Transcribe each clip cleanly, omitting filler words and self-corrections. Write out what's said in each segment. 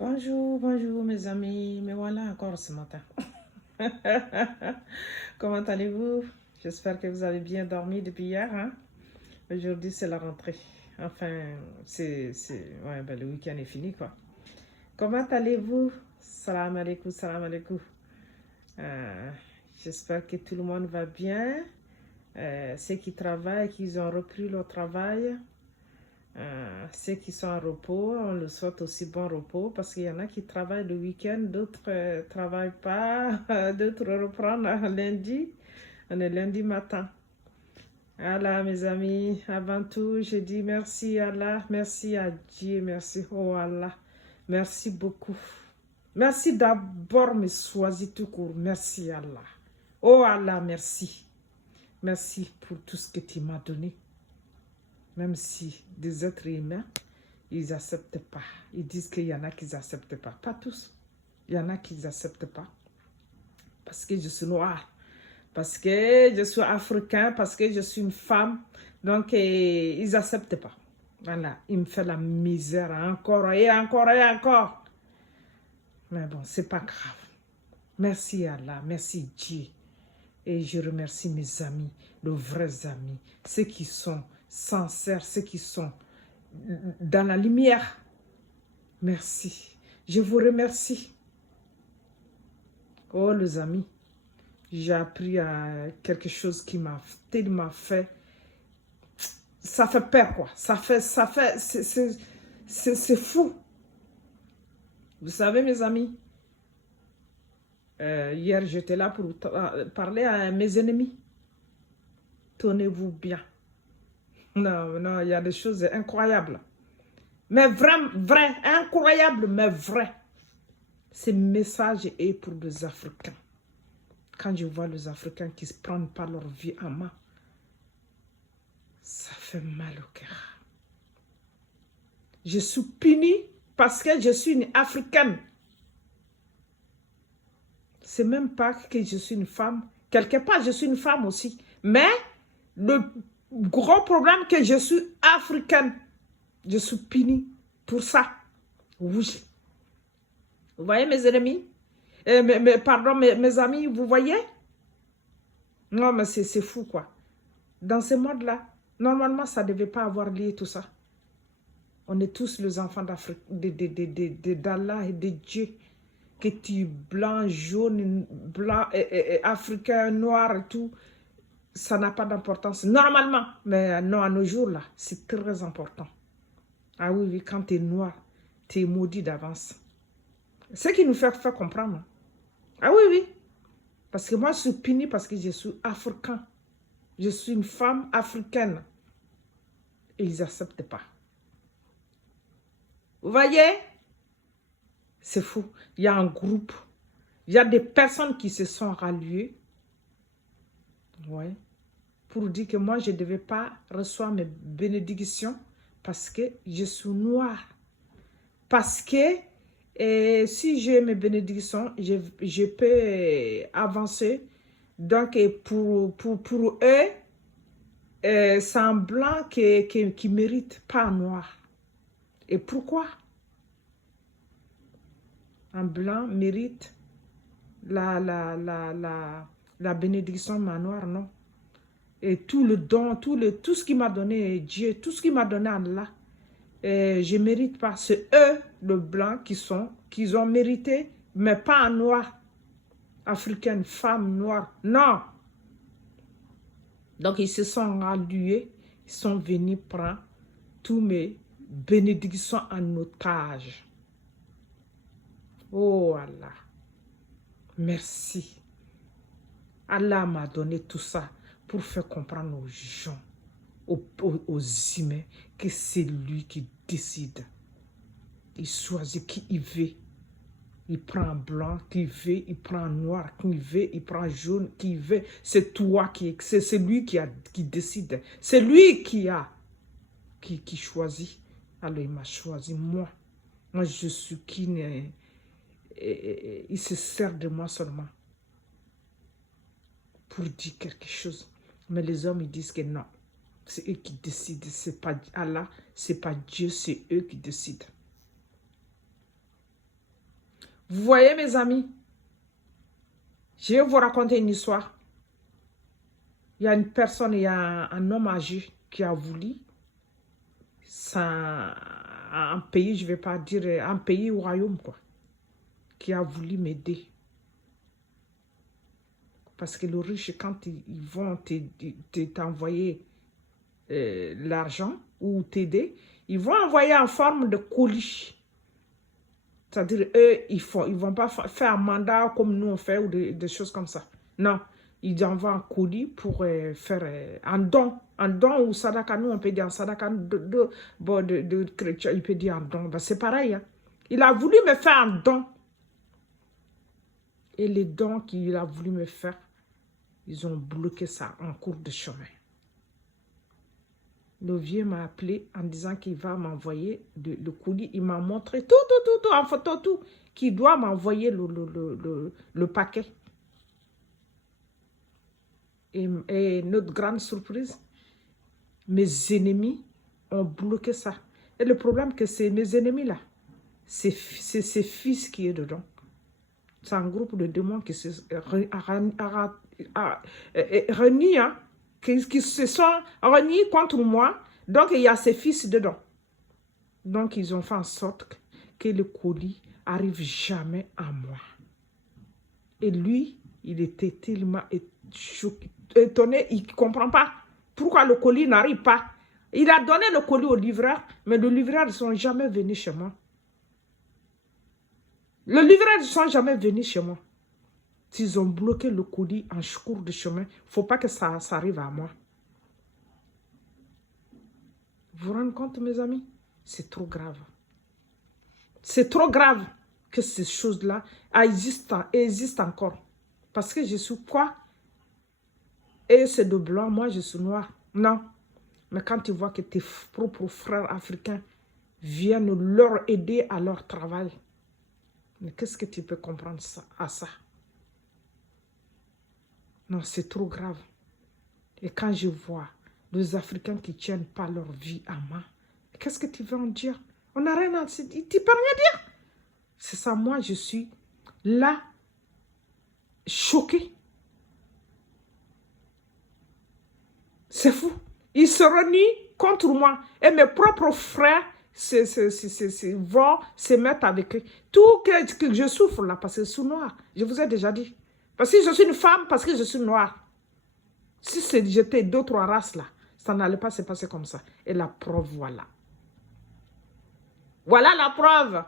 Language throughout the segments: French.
Bonjour, bonjour mes amis, me voilà encore ce matin. Comment allez-vous? J'espère que vous avez bien dormi depuis hier, hein? Aujourd'hui c'est la rentrée. Enfin, ouais, ben, le week-end est fini quoi. Comment allez-vous? Salam alaikum, salam alaikum. Euh, J'espère que tout le monde va bien. Ceux qui travaillent, qu'ils ont repris leur travail. Ceux qui sont en repos, on leur souhaite aussi bon repos parce qu'il y en a qui travaillent le week-end, d'autres ne travaillent pas, d'autres reprennent lundi. On est lundi matin. Allah, mes amis, avant tout, je dis merci Allah, merci à Dieu, merci, oh Allah, merci beaucoup. Merci d'abord me choisi tout court, merci Allah. Oh Allah, merci. Merci pour tout ce que tu m'as donné. Même si des êtres humains, ils n'acceptent pas. Ils disent qu'il y en a qui n'acceptent pas. Pas tous. Il y en a qui n'acceptent pas. Parce que je suis noire. Parce que je suis africain. Parce que je suis une femme. Donc, ils n'acceptent pas. Voilà. Ils me font la misère encore et encore et encore. Mais bon, c'est pas grave. Merci Allah. Merci Dieu. Et je remercie mes amis, de vrais amis. Ceux qui sont sincères, ceux qui sont dans la lumière. Merci. Je vous remercie. Oh, les amis, j'ai appris à quelque chose qui m'a tellement fait. Ça fait peur, quoi. C'est fou. Vous savez, mes amis, hier, j'étais là pour parler à mes ennemis. Tenez-vous bien. Non, non, il y a des choses incroyables. Mais vrai, incroyable, mais vrai. Ce message est pour les Africains. Quand je vois les Africains qui ne se prennent pas leur vie en main, ça fait mal au cœur. Je suis punie parce que je suis une Africaine. C'est même pas que je suis une femme. Quelque part, je suis une femme aussi. Mais le gros problème que je suis africaine. Je suis punie pour ça. Oui. Vous voyez mes ennemis? Pardon, mes amis, vous voyez? Non, mais c'est fou, quoi. Dans ce monde-là, normalement, ça ne devait pas avoir lieu tout ça. On est tous les enfants d'Afrique, d'Allah et de Dieu. Que tu es blanc, jaune, blanc, africain, noir et tout, ça n'a pas d'importance. Normalement, mais non, à nos jours, là, c'est très important. Ah oui, oui, quand tu es noir, tu es maudit d'avance. Ce qui nous fait comprendre. Ah oui, oui. Parce que moi, je suis punie parce que je suis africain. Je suis une femme africaine. Et ils n'acceptent pas. Vous voyez? C'est fou. Il y a un groupe. Il y a des personnes qui se sont ralliées. Ouais. Pour dire que moi, je ne devais pas recevoir mes bénédictions parce que je suis noire. Parce que si j'ai mes bénédictions, je peux avancer. Donc, pour eux, c'est un blanc qui mérite, pas un noir. Et pourquoi? Un blanc mérite la bénédiction, mais un noir, non. Et tout le don, tout ce qui m'a donné Dieu, tout ce qui m'a donné Allah, je ne mérite pas. C'est eux, le blanc, qui ont mérité, mais pas un noir. Africaine, femme noire. Non. Donc, ils se sont ralliés, ils sont venus prendre tous mes bénédictions en otage. Oh Allah, merci. Allah m'a donné tout ça pour faire comprendre aux gens, aux humains, que c'est lui qui décide. Il choisit qui il veut. Il prend un blanc qui veut, il prend un noir qui veut, il prend un jaune qui veut. C'est toi c'est lui qui décide. C'est lui qui choisit. Alors il m'a choisi moi. Moi je suis qui il se sert de moi seulement pour dire quelque chose. Mais les hommes ils disent que non. C'est eux qui décident. C'est pas Allah, c'est pas Dieu, c'est eux qui décident. Vous voyez, mes amis, je vais vous raconter une histoire. Il y a une personne, il y a un homme âgé qui a voulu, un pays, je ne vais pas dire, un pays ou royaume, quoi, qui a voulu m'aider. Parce que le riche, quand ils vont t'envoyer l'argent ou t'aider, ils vont envoyer en forme de colis. C'est-à-dire, eux, ils vont pas faire un mandat comme nous on fait ou des choses comme ça. Non, ils envoient un colis pour faire un don. Un don ou sadaka, nous on peut dire un sadaka de chrétien, il peut dire un don. Ben, c'est pareil. Hein. Il a voulu me faire un don. Et les dons qu'il a voulu me faire, ils ont bloqué ça en cours de chemin. Le vieux m'a appelé en disant qu'il va m'envoyer le colis. Il m'a montré tout, en photo, tout, qu'il doit m'envoyer le paquet. Et notre grande surprise, mes ennemis ont bloqué ça. Et le problème, que c'est mes ennemis-là, c'est ses fils qui est dedans. C'est un groupe de démons qui se renient, hein, qui se sont reniés contre moi. Donc, il y a ses fils dedans. Donc, ils ont fait en sorte que le colis arrive jamais à moi. Et lui, il était tellement étonné, il ne comprend pas pourquoi le colis n'arrive pas. Il a donné le colis au livreur, mais le livreur ne sont jamais venus chez moi. Le livreur ne sont jamais venus chez moi. S'ils ont bloqué le colis en cours de chemin, il ne faut pas que ça arrive à moi. Vous vous rendez compte, mes amis? C'est trop grave. C'est trop grave que ces choses-là existent encore. Parce que je suis quoi? Et c'est de blanc, moi je suis noir. Non. Mais quand tu vois que tes propres frères africains viennent leur aider à leur travail, mais qu'est-ce que tu peux comprendre à ça? Non, c'est trop grave. Et quand je vois les Africains qui ne tiennent pas leur vie à main, qu'est-ce que tu veux en dire? On n'a rien à dire. Tu ne peux rien dire. C'est ça, moi, je suis là, choquée. C'est fou. Ils se renient contre moi. Et mes propres frères vont se mettre avec eux. Tout que je souffre là, parce que je suis noire. Je vous ai déjà dit. Parce que je suis une femme, parce que je suis noire. Si j'étais d'autres races là, ça n'allait pas se passer comme ça. Et la preuve, voilà. Voilà la preuve.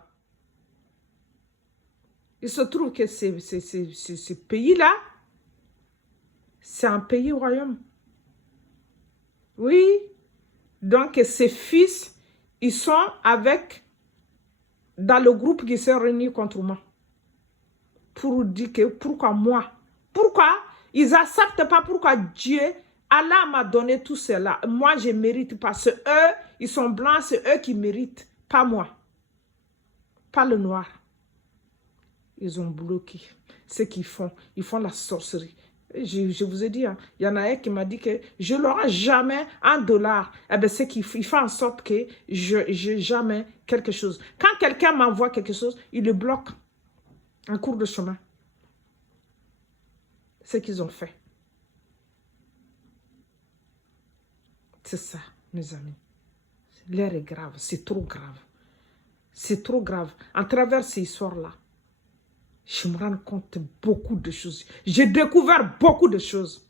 Il se trouve que ce pays-là, c'est un pays royaume. Oui. Donc, ses fils, ils sont dans le groupe qui s'est réuni contre moi. Pour dire que, pourquoi moi? Pourquoi ils n'acceptent pas pourquoi Dieu, Allah m'a donné tout cela. Moi, je ne mérite pas. C'est eux, ils sont blancs, c'est eux qui méritent. Pas moi. Pas le noir. Ils ont bloqué ce qu'ils font. Ils font la sorcellerie. Je vous ai dit, hein, il y en a un qui m'a dit que je n'aurai jamais $1. Eh bien, c'est qu'il fait en sorte que je n'ai jamais quelque chose. Quand quelqu'un m'envoie quelque chose, il le bloque en cours de chemin. C'est ce qu'ils ont fait. C'est ça, mes amis. L'air est grave, c'est trop grave. C'est trop grave. À travers ces histoires-là, je me rends compte de beaucoup de choses. J'ai découvert beaucoup de choses.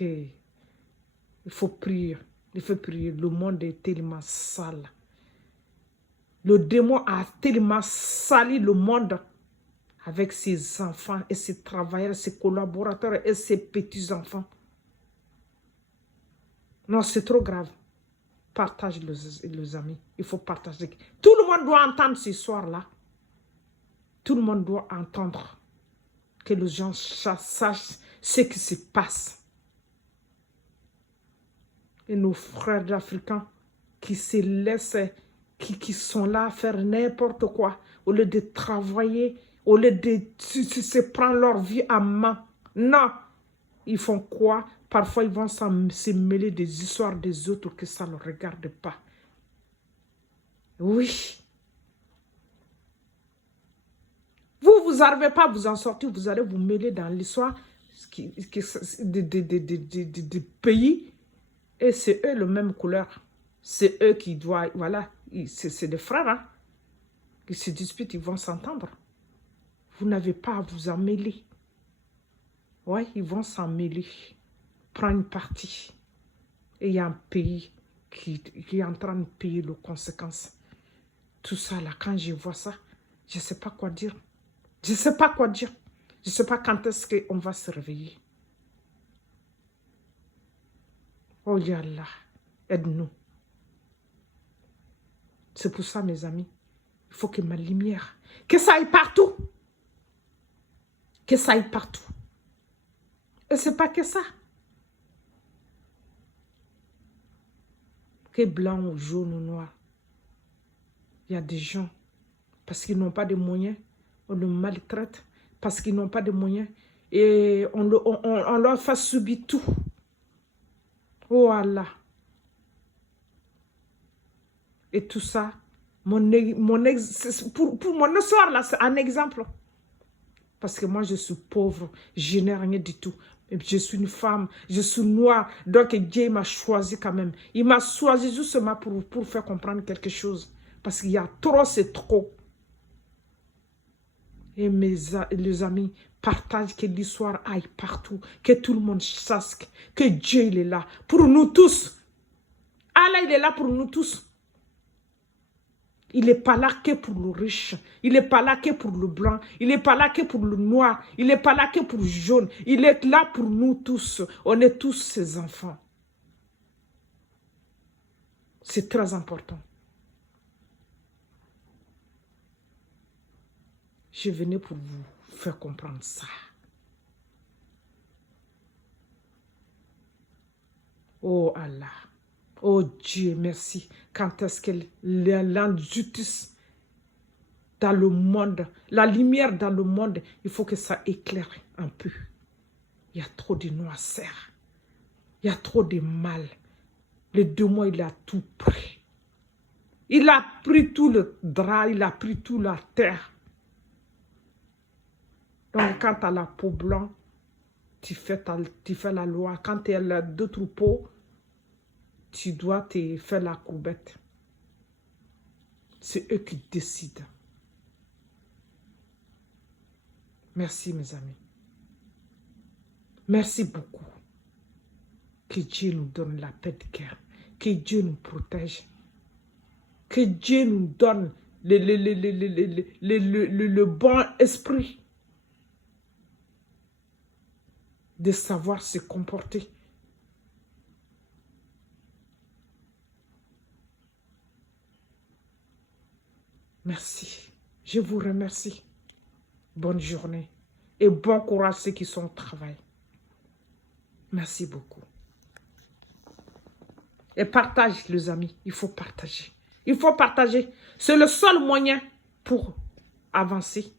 Il faut prier. Il faut prier. Le monde est tellement sale. Le démon a tellement sali le monde avec ses enfants et ses travailleurs, ses collaborateurs et ses petits-enfants. Non, c'est trop grave. Partage les amis. Il faut partager. Tout le monde doit entendre ce soir-là. Tout le monde doit entendre que les gens sachent ce qui se passe. Et nos frères africains qui se laissent, qui sont là à faire n'importe quoi, au lieu de travailler, au lieu de se prendre leur vie à main. Non. Ils font quoi? Parfois, ils vont se mêler des histoires des autres que ça ne regarde pas. Oui. Vous n'arrivez pas à vous en sortir, vous allez vous mêler dans l'histoire de pays. Et c'est eux la même couleur. C'est eux qui doivent, voilà, c'est des frères, hein. Ils se disputent, ils vont s'entendre. Vous n'avez pas à vous en mêler. Oui, ils vont s'en mêler. Prendre une partie. Et il y a un pays qui est en train de payer les conséquences. Tout ça, là, quand je vois ça, je ne sais pas quoi dire. Je ne sais pas quoi dire. Je ne sais pas quand est-ce qu'on va se réveiller. Oh, Yallah, aide-nous. C'est pour ça, mes amis, il faut que ma lumière, que ça aille partout. Que ça aille partout. Et ce n'est pas que ça. Que blanc ou jaune ou noir. Il y a des gens, parce qu'ils n'ont pas de moyens, on le maltraite, parce qu'ils n'ont pas de moyens, et on leur fait subir tout. Oh Allah. Et tout ça, pour mon histoire là, c'est un exemple. Parce que moi, je suis pauvre, je n'ai rien du tout. Je suis une femme, je suis noire. Donc Dieu m'a choisi quand même. Il m'a choisi justement pour faire comprendre quelque chose. Parce qu'il y a trop, c'est trop. Et les amis, partagent que l'histoire aille partout. Que tout le monde sache que Dieu, il est là. Pour nous tous. Allah, il est là pour nous tous. Il n'est pas là que pour le riche. Il n'est pas là que pour le blanc. Il n'est pas là que pour le noir. Il n'est pas là que pour le jaune. Il est là pour nous tous. On est tous ses enfants. C'est très important. Je venais pour vous faire comprendre ça. Oh Allah. Oh Dieu, merci. Quand est-ce que l'injustice dans le monde, la lumière dans le monde, il faut que ça éclaire un peu. Il y a trop de noirceur. Il y a trop de mal. Les 2 mois, il a tout pris. Il a pris tout le drap, il a pris toute la terre. Donc, quand tu as la peau blanche, tu fais la loi. Quand tu as d'autres peaux, tu dois te faire la courbette. C'est eux qui décident. Merci, mes amis. Merci beaucoup. Que Dieu nous donne la paix de cœur. Que Dieu nous protège. Que Dieu nous donne le bon esprit de savoir se comporter. Merci. Je vous remercie. Bonne journée. Et bon courage à ceux qui sont au travail. Merci beaucoup. Et partage, les amis. Il faut partager. Il faut partager. C'est le seul moyen pour avancer.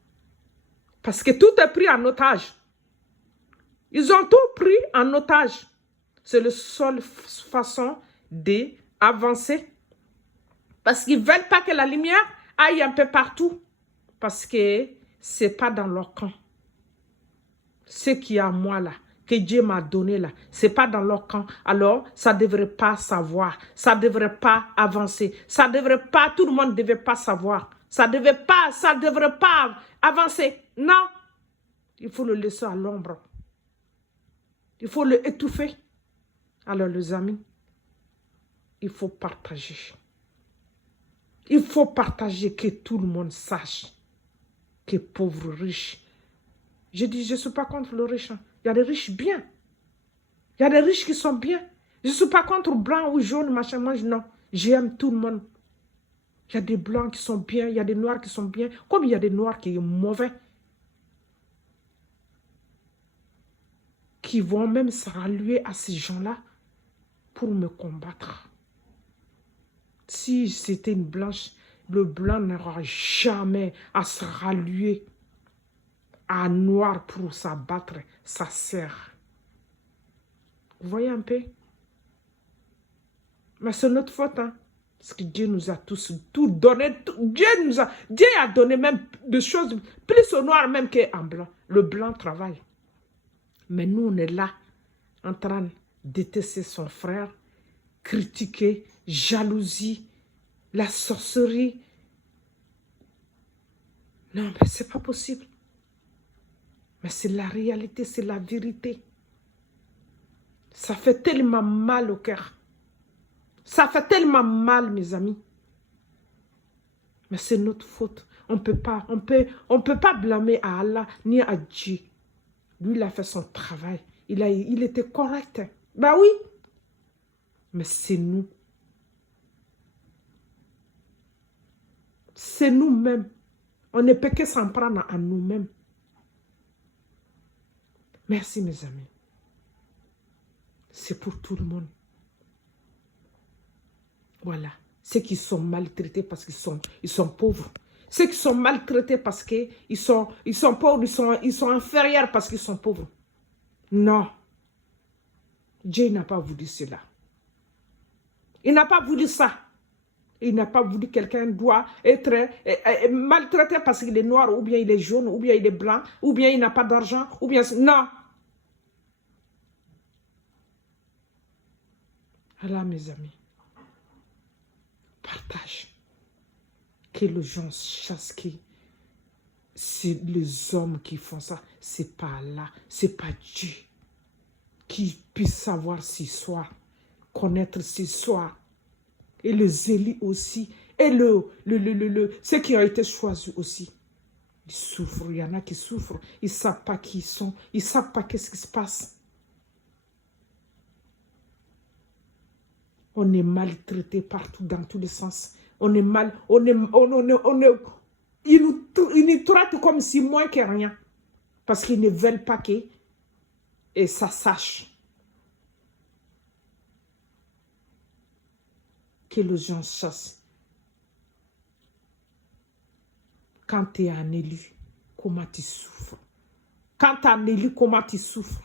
Parce que tout est pris en otage. Ils ont tout pris en otage. C'est la seule façon d'avancer. Parce qu'ils ne veulent pas que la lumière aille un peu partout. Parce que ce n'est pas dans leur camp. Ce qui est à moi là, que Dieu m'a donné là, ce n'est pas dans leur camp. Alors, ça ne devrait pas savoir. Ça ne devrait pas avancer. Ça ne devrait pas, tout le monde ne devait pas savoir. Ça ne devrait pas avancer. Non. Il faut le laisser à l'ombre. Il faut le étouffer. Alors, les amis, il faut partager. Il faut partager, que tout le monde sache que pauvres riches. Je dis, je ne suis pas contre le riche. Il y a des riches bien. Il y a des riches qui sont bien. Je ne suis pas contre blanc ou jaune, machin. Moi, non. J'aime tout le monde. Il y a des blancs qui sont bien. Il y a des noirs qui sont bien. Comme il y a des noirs qui sont mauvais. Qui vont même se rallier à ces gens-là pour me combattre. Si c'était une blanche, le blanc n'aura jamais à se rallier à noir pour s'abattre sa sœur. Vous voyez un peu? Mais c'est notre faute, hein? Parce que Dieu nous a tous tout donné. Dieu a donné même des choses plus au noir même qu'en blanc. Le blanc travaille. Mais nous, on est là, en train de détester son frère, critiquer, jalousie, la sorcellerie. Non, mais c'est pas possible. Mais c'est la réalité, c'est la vérité. Ça fait tellement mal au cœur. Ça fait tellement mal, mes amis. Mais c'est notre faute. On peut pas blâmer à Allah ni à Dieu. Lui, il a fait son travail. Il était correct. Ben oui. Mais c'est nous. C'est nous-mêmes. On ne peut que s'en prendre à nous-mêmes. Merci, mes amis. C'est pour tout le monde. Voilà. Ceux qui sont maltraités parce qu'ils sont pauvres. Ceux qui sont maltraités parce qu'ils sont pauvres, ils sont inférieurs parce qu'ils sont pauvres. Non. Dieu n'a pas voulu cela. Il n'a pas voulu ça. Il n'a pas voulu que quelqu'un doit être maltraité parce qu'il est noir, ou bien il est jaune, ou bien il est blanc, ou bien il n'a pas d'argent, ou bien... Non. Alors, mes amis, partage. Que les gens chassent qui. C'est les hommes qui font ça. C'est pas là. C'est pas Dieu qui puisse savoir ce soir. Connaître ce soir. Et les élus aussi. Et ceux qui ont été choisis aussi. Ils souffrent. Il y en a qui souffrent. Ils ne savent pas qui ils sont. Ils ne savent pas qu'est-ce qui se passe. On est maltraité partout, dans tous les sens. On est mal... Ils nous traitent comme si moins que rien. Parce qu'ils ne veulent pas que et ça sache. Que les gens chassent. Quand tu es un élu, comment tu souffres. Quand tu es un élu, comment tu souffres.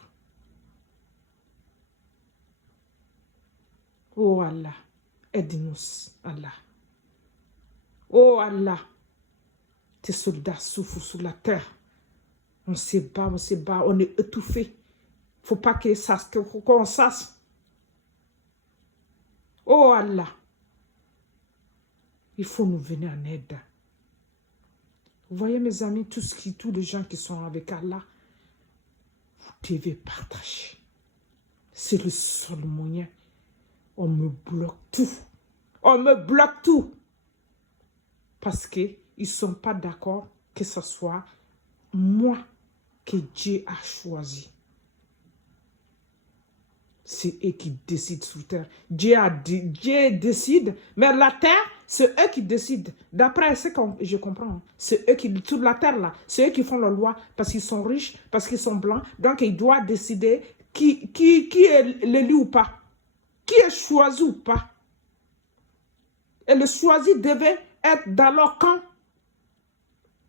Oh Allah, aide-nous, Allah. Oh Allah, tes soldats souffrent sur la terre. On se bat, on est étouffé. Il ne faut pas qu'on sache. Oh Allah, il faut nous venir en aide. Vous voyez mes amis, tous les gens qui sont avec Allah, vous devez partager. C'est le seul moyen. On me bloque tout. On me bloque tout. Parce qu'ils ne sont pas d'accord que ce soit moi que Dieu a choisi. C'est eux qui décident sur terre. Dieu décide, mais la terre, c'est eux qui décident. D'après ce que je comprends, c'est eux qui, sur la terre là, c'est eux qui font la loi parce qu'ils sont riches, parce qu'ils sont blancs. Donc ils doivent décider qui est l'élu ou pas. Qui est choisi ou pas. Et le choisi devait être dans leur camp,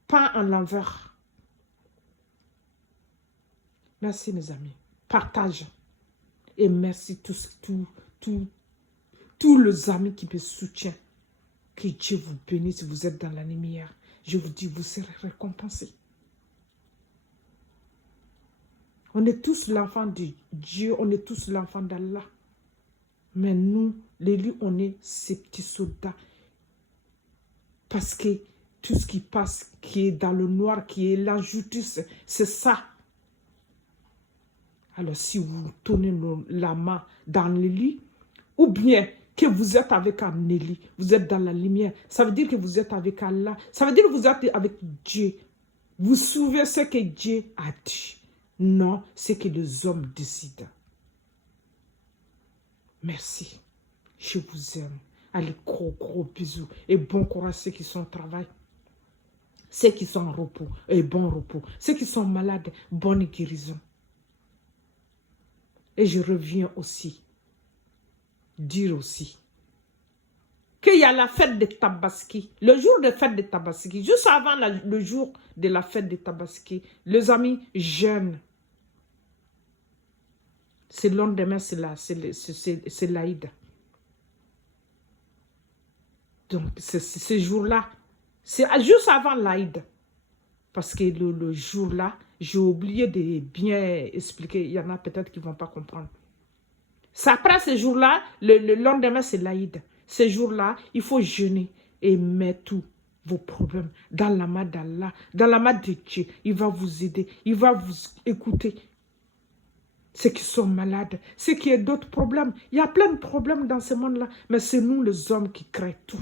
pas en l'envers. Merci mes amis. Partage. Et merci tous les amis qui me soutiennent. Que Dieu vous bénisse si vous êtes dans la lumière. Je vous dis, vous serez récompensés. On est tous l'enfant de Dieu, on est tous l'enfant d'Allah. Mais nous, l'élu, on est ces petits soldats. Parce que tout ce qui passe, qui est dans le noir, qui est l'injustice, c'est ça. Alors si vous tournez la main dans l'élu, ou bien que vous êtes avec un élu, vous êtes dans la lumière, ça veut dire que vous êtes avec Allah, ça veut dire que vous êtes avec Dieu. Vous suivez ce que Dieu a dit. Non, c'est que les hommes décident. Merci. Je vous aime. Allez, gros bisous. Et bon courage à ceux qui sont au travail. Ceux qui sont en repos, et bon repos. Ceux qui sont malades, bonne guérison. Et je reviens aussi, dire aussi, qu'il y a la fête de Tabaski. Le jour de fête de Tabaski, juste avant le jour de la fête de Tabaski, les amis jeûnent. C'est le lendemain, c'est l'Aïd. Donc, ces jours-là, c'est juste avant l'Aïd. Parce que le jour-là, j'ai oublié de bien expliquer. Il y en a peut-être qui ne vont pas comprendre. C'est après ce jour-là, le lendemain, c'est l'Aïd. Ces jours-là, il faut jeûner et mettre tous vos problèmes dans la main d'Allah, dans la main de Dieu. Il va vous aider, il va vous écouter. Ceux qui sont malades, ceux qui ont d'autres problèmes. Il y a plein de problèmes dans ce monde-là, mais c'est nous les hommes qui créons tout.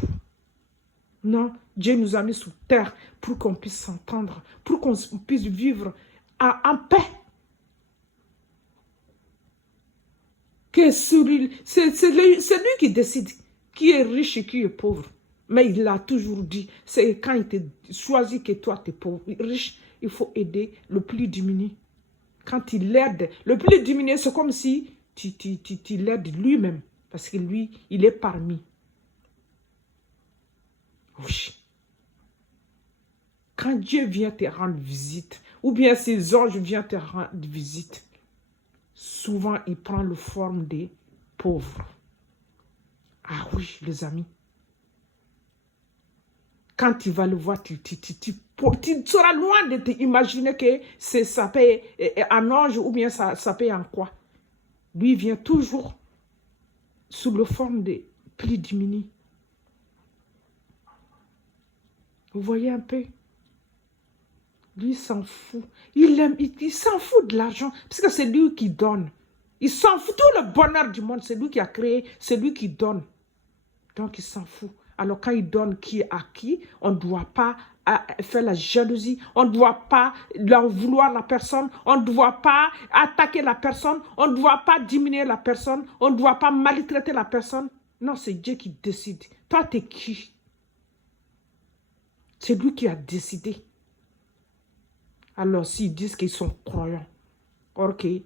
Non, Dieu nous a mis sous terre pour qu'on puisse s'entendre, pour qu'on puisse vivre en paix. C'est lui qui décide qui est riche et qui est pauvre. Mais il l'a toujours dit, c'est quand il te choisit que toi tu es pauvre, riche, il faut aider le plus diminué. Quand il l'aide, le plus diminué, c'est comme si tu l'aides lui-même. Parce que lui, il est parmi. Oui. Quand Dieu vient te rendre visite, ou bien ses anges viennent te rendre visite, souvent il prend la forme des pauvres. Ah oui, les amis. Quand tu vas le voir, tu seras loin de t'imaginer que ça paye en ange ou bien ça paye en quoi. Lui, il vient toujours sous la forme des plus diminués. Vous voyez un peu? Lui, il s'en fout. Il s'en fout de l'argent, parce que c'est lui qui donne. Il s'en fout. Tout le bonheur du monde, c'est lui qui a créé, c'est lui qui donne. Donc, il s'en fout. Alors, quand il donne qui à qui, on ne doit pas faire la jalousie, on ne doit pas leur vouloir la personne, on ne doit pas attaquer la personne, on ne doit pas diminuer la personne, on ne doit pas maltraiter la personne. Non, c'est Dieu qui décide. Toi, t'es qui? C'est lui qui a décidé. Alors, s'ils disent qu'ils sont croyants, or qu'ils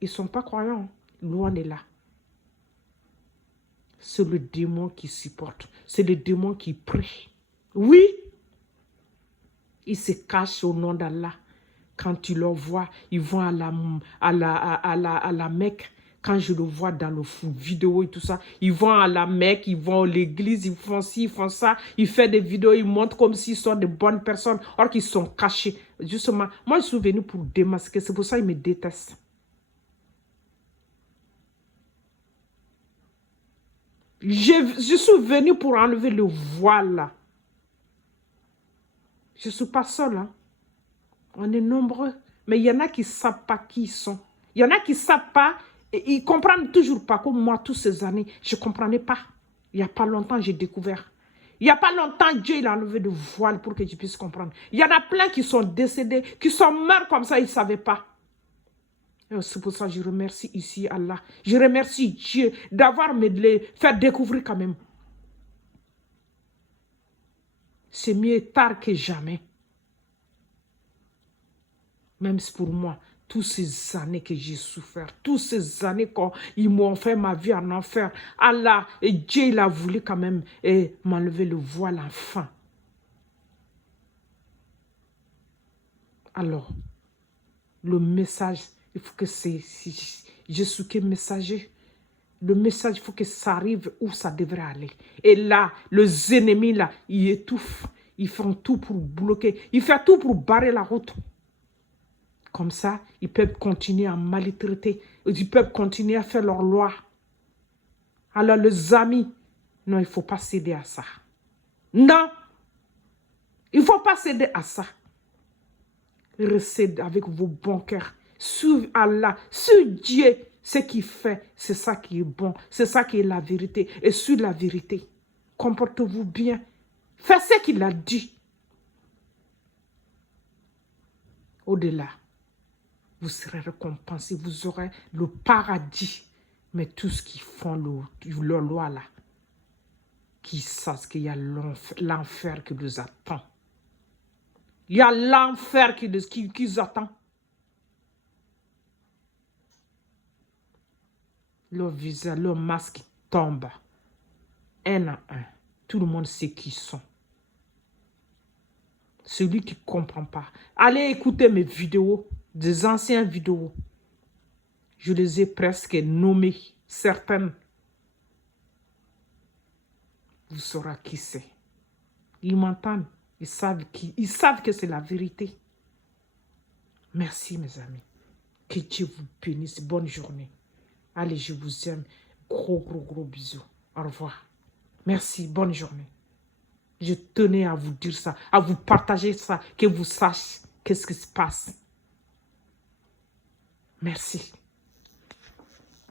ne sont pas croyants, loin de là. C'est le démon qui supporte. C'est le démon qui prie. Oui, il se cache au nom d'Allah. Quand tu le vois, ils vont à la Mecque. Quand je le vois dans le vidéo et tout ça, ils vont à la Mecque, ils vont à l'église, ils font ci, ils font ça. Ils font des vidéos, ils montrent comme s'ils sont de bonnes personnes, or qu'ils sont cachés. Justement, moi, je suis venu pour démasquer. C'est pour ça qu'ils me détestent. Je suis venu pour enlever le voile. Je ne suis pas seule. Hein. On est nombreux. Mais il y en a qui ne savent pas qui ils sont. Il y en a qui ne savent pas. Et ils ne comprennent toujours pas. Comme moi, toutes ces années, je ne comprenais pas. Il n'y a pas longtemps, j'ai découvert. Il n'y a pas longtemps, Dieu il a enlevé le voile pour que je puisse comprendre. Il y en a plein qui sont décédés, qui sont morts comme ça, ils ne savaient pas. C'est pour ça que je remercie ici Allah. Je remercie Dieu d'avoir me fait découvrir quand même. C'est mieux tard que jamais. Même pour moi, toutes ces années que j'ai souffert, toutes ces années qu'ils m'ont fait ma vie en enfer, Allah et Dieu il a voulu quand même m'enlever le voile enfin. Alors, le message, il faut que je suis que messager. Le message, il faut que ça arrive où ça devrait aller. Et là, les ennemis, là, ils étouffent. Ils font tout pour bloquer. Ils font tout pour barrer la route. Comme ça, ils peuvent continuer à maltraiter. Ils peuvent continuer à faire leur loi. Alors, les amis, non, il ne faut pas céder à ça. Non, il ne faut pas céder à ça. Restez avec vos bons cœurs. Sur Allah, sur Dieu, ce qu'il fait, c'est ça qui est bon. C'est ça qui est la vérité. Et sur la vérité, comportez-vous bien. Faites ce qu'il a dit. Au-delà, vous serez récompensé. Vous aurez le paradis. Mais tous ceux qui font leur loi là, qui savent qu'il y a l'enfer qui nous attend. Il y a l'enfer qui attend. Le visage, le masque tombe. Un à un. Tout le monde sait qui ils sont. Celui qui ne comprend pas. Allez écouter mes vidéos, des anciennes vidéos. Je les ai presque nommées, certaines. vous saurez qui c'est. Ils m'entendent. Ils savent que c'est la vérité. Merci, mes amis. Que Dieu vous bénisse. Bonne journée. Allez, je vous aime. Gros bisous. Au revoir. Merci, bonne journée. Je tenais à vous dire ça, à vous partager ça, que vous sachiez qu'est-ce qui se passe. Merci.